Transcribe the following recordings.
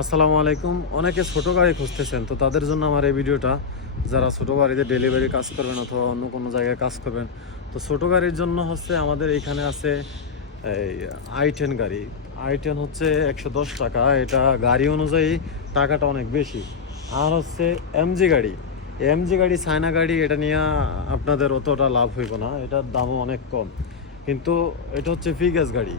আসসালামু আলাইকুম। অনেকে ছোট গাড়ি খুঁজতেছেন, তো তাদের জন্য আমার এই ভিডিওটা। যারা ছোট গাড়িতে ডেলিভারি কাজ করবেন অথবা অন্য কোনো জায়গায় কাজ করবেন, তো ছোট গাড়ির জন্য হচ্ছে আমাদের এখানে আছে এই i10 গাড়ি। i10 হচ্ছে 110 টাকা, এটা গাড়ি অনুযায়ী টাকাটা অনেক বেশি। আর হচ্ছে এমজি গাড়ি, এমজি গাড়ি চায়না গাড়ি, এটা নিয়ে আপনাদের অতটা লাভ হইব না, এটার দামও অনেক কম। কিন্তু এটা হচ্ছে ফিগাস গাড়ি।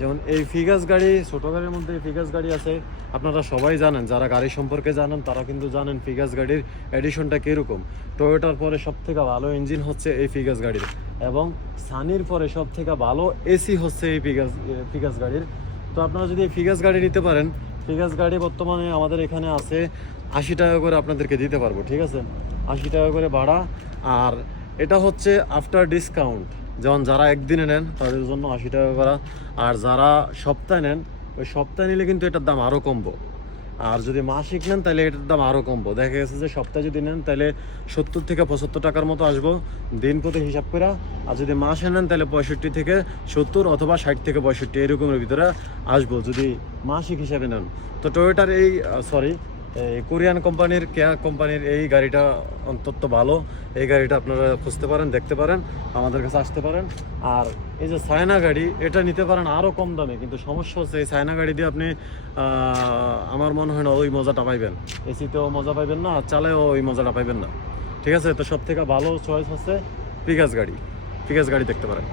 যেমন এই ফিগাস গাড়ি, ছোটো গাড়ির মধ্যে ফিগাস গাড়ি আছে। আপনারা সবাই জানেন, যারা গাড়ি সম্পর্কে জানেন তারা কিন্তু জানেন ফিগাস গাড়ির এডিশনটা কীরকম। টয়োটার পরে সবথেকে ভালো ইঞ্জিন হচ্ছে এই ফিগাস গাড়ির, এবং সানির পরে সবথেকে ভালো এসি হচ্ছে এই ফিগাস গাড়ির। তো আপনারা যদি এই ফিগাস গাড়ি নিতে পারেন, ফিগাস গাড়ি বর্তমানে আমাদের এখানে আছে 80 টাকা করে আপনাদেরকে দিতে পারবো, ঠিক আছে? 80 টাকা করে ভাড়া। আর এটা হচ্ছে আফটার ডিসকাউন্ট। যেমন যারা একদিনে নেন তাদের জন্য 80 টাকা করা, আর যারা সপ্তাহে নেন ওই সপ্তাহে নিলে কিন্তু এটার দাম আরও কমবো। আর যদি মাসিক নেন তাহলে এটার দাম আরও কমবো। দেখা গেছে যে সপ্তাহে যদি নেন তাহলে 70 থেকে 75 টাকার মতো আসবো দিন প্রতি হিসাব করে। আর যদি মাসে নেন তাহলে 65 থেকে 70 অথবা 60 থেকে 65 এরকমের ভিতরে আসবো যদি মাসিক হিসাবে নেন। তো টয়োটার এই কোরিয়ান কোম্পানির, কেয়া কোম্পানির এই গাড়িটা অন্তত ভালো। এই গাড়িটা আপনারা খুঁজতে পারেন, দেখতে পারেন, আমাদের কাছে আসতে পারেন। আর এই যে চায়না গাড়ি, এটা নিতে পারেন আরও কম দামে, কিন্তু সমস্যা হচ্ছে এই চায়না গাড়ি দিয়ে আপনি আমার মনে হয় না ওই মজাটা পাইবেন। এসিতেও মজা পাইবেন না, আর চালেও ওই মজাটা পাইবেন না, ঠিক আছে? তো সব থেকে ভালো চয়েস হচ্ছে ফিগাস গাড়ি। ফিগাস গাড়ি দেখতে পারেন।